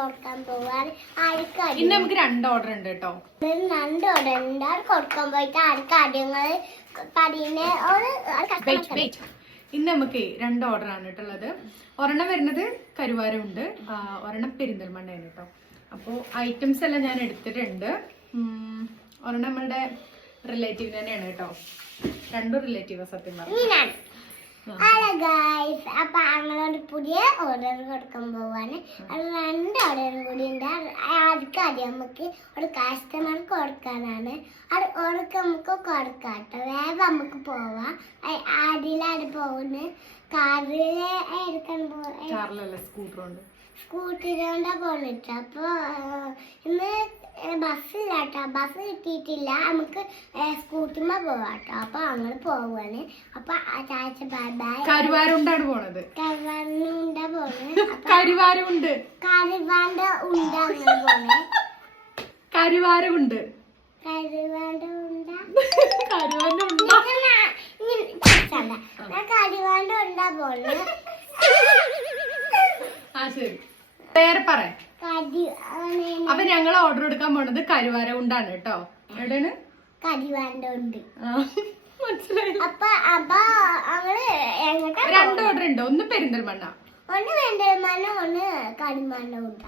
കൊടുക്കാൻ പോവാൻ ആർക്കും ഇന്ന് നമുക്ക് 2 ഓർഡർ ഉണ്ട് കേട്ടോ. 2 ഓർഡർ ഉണ്ട്. കൊടുക്കാൻ പോയിട്ട് ആർക്ക് കാര്യങ്ങൾ ഇന്ന് നമുക്ക് 2 ഓർഡർ ആണ് കേട്ടുള്ളത്. ഒരെണ്ണം വരുന്നത് കരുവാരമുണ്ട്, ഒരെണ്ണം പെരിന്തൽമണ്ണയാണ് കേട്ടോ. അപ്പോൾ ഐറ്റംസ് എല്ലാം ഞാൻ എടുത്തിട്ടുണ്ട്. ഒരെണ്ണം നമ്മളുടെ റിലേറ്റീവ് തന്നെയാണ് കേട്ടോ. 2 റിലേറ്റീവ് സത്യം പറഞ്ഞു. ഹലോ ഗൈസ്, അപ്പൊ ഞങ്ങളോട് പുതിയ ഓർഡർ കൊടുക്കാൻ പോവാണ്. അത് 2 ഓർഡറും കൂടി ഉണ്ട്. ആദ്യം നമുക്ക് ഒരു കസ്റ്റമർക്ക് കൊടുക്കാനാണ്. അത് ഓർക്ക് നമുക്ക് കൊടുക്കാട്ടോ. വേഗം നമുക്ക് പോവാം. ആദ്യമാണ് പോകുന്നത്. കാറില് എടുക്കാൻ സ്കൂട്ടറിലോണ്ടാ പോകുന്നിട്ട്. അപ്പൊ ഇന്ന് ബസ്സില്ലാട്ടോ, ബസ് കിട്ടിയിട്ടില്ല. നമുക്ക് സ്കൂട്ടിമ്മ പോവാട്ടോ. അപ്പൊ ഞങ്ങള് പോവാണ്. അപ്പൊ ചാച്ച ബൈ ബൈ. കരുവാരുണ്ടാണ് പോണത്. കരുവാരുണ്ട പോണ്. കരുവാരുണ്ട്. കരുവാണ്ട ഉണ്ട് അങ്ങനെ പോണ്. കരുവാരുണ്ട്. കരുവാണ്ട ഉണ്ട. കരുവാണ്ട ഉണ്ട. കരുവാണ്ട ഉണ്ടാ പോണ്. ആ ശരി, പേര് പറ. അപ്പൊ ഞങ്ങൾ ഓർഡർ എടുക്കാൻ പോണത് കരുവാര കൊണ്ടാണ് കേട്ടോ. എവിടെയാണ്? കരിവാണ്ട ഉണ്ട്. മനസ്സിലായി. അപ്പൊ ഞങ്ങള് 2 ഓർഡർ ഉണ്ട്. ഒന്ന് പെരിന്തൽമണ്ണ, ഒന്ന് പെരിന്തൽമണ്ണ, ഒന്ന് കരിമണ്ണ ഉണ്ട്.